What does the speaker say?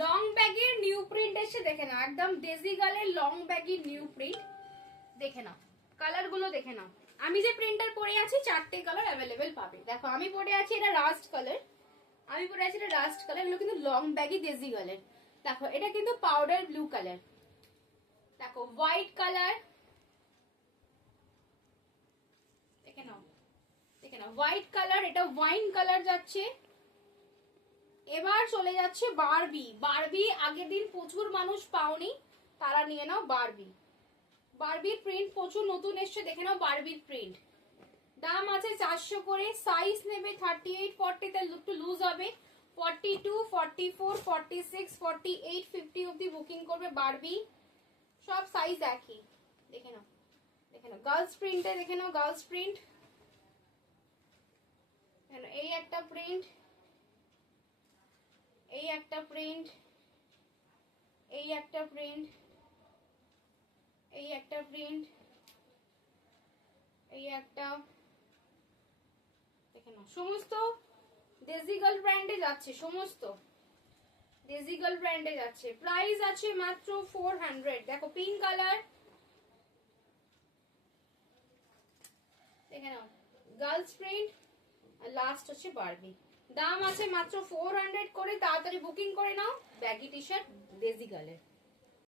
Long ব্যাগের new print এসে দেখে নাও, একদম ডেজি গার্লের লং ব্যাগের নিউ প্রিন্ট দেখে নাও, কালার গুলো দেখে নাও। আমি যে প্রিন্টার পরে আছি 4টে কালার অ্যাভেলেবেল পাবে। দেখো আমি পরে আছি এটা রাস্ট কালার, এগুলো কিন্তু লং ব্যাগই ডেজি গার্লের। দেখো এটা কিন্তু পাউডার ব্লু কালার, দেখো হোয়াইট কালার, দেখে নাও হোয়াইট কালার, এটা ওয়াইন কালার যাচ্ছে। এবার চলে যাচ্ছে বারবি আগের দিন প্রচুর মানুষ পাওনি, তারা নিয়ে নাও বারবির প্রিন্ট প্রচুর নতুন এসছে, দেখে নাও বারবির প্রিন্ট। দাম আছে 400 করে, সাইজ নেবে 38 40, তে একটু লুজ হবে 42 44 46 48 50 অবধি বুকিং করবে বারবি। সব সাইজ একই, দেখে নাও গার্লস প্রিন্টে, দেখে নাও গার্লস প্রিন্ট। এই একটা প্রিন্ট, এই একটা প্রিন্ট, এই একটা প্রিন্ট, এই একটা প্রিন্ট, এই একটা, দেখে নাও সমস্ত ডেজি গার্ল ব্র্যান্ডে যাচ্ছে, সমস্ত ডেজি গার্ল ব্র্যান্ডে যাচ্ছে। প্রাইস আছে মাত্র 400। দেখো পিঙ্ক কালার, দেখে নাও গার্লস প্রিন্ট, আর লাস্ট হচ্ছে বারবি। দাম আছে মাত্র 400 করে, তাড়াতাড়ি বুকিং করে নাও ব্যাগি টি শার্ট ডেজি গার্লের।